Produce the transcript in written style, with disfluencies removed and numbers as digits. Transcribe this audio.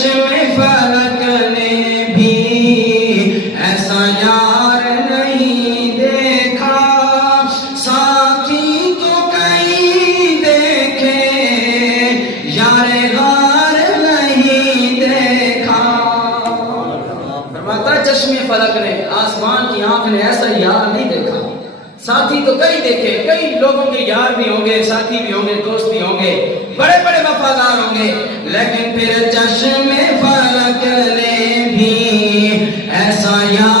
چشم فلک نے بھی ایسا یار نہیں دیکھا، ساتھی تو کئی دیکھے یار غار نہیں دیکھا۔ فرماتا ہے چشم فلک نے، آسمان کی آنکھ نے ایسا یار نہیں دیکھا، ساتھی تو کئی دیکھے، کئی لوگوں کے یار بھی ہوں گے، ساتھی بھی ہوں گے، دوست بھی ہوں گے، بڑے بڑے وفادار ہوں گے، لیکن پھر چشم فلک نے بھی ایسا یار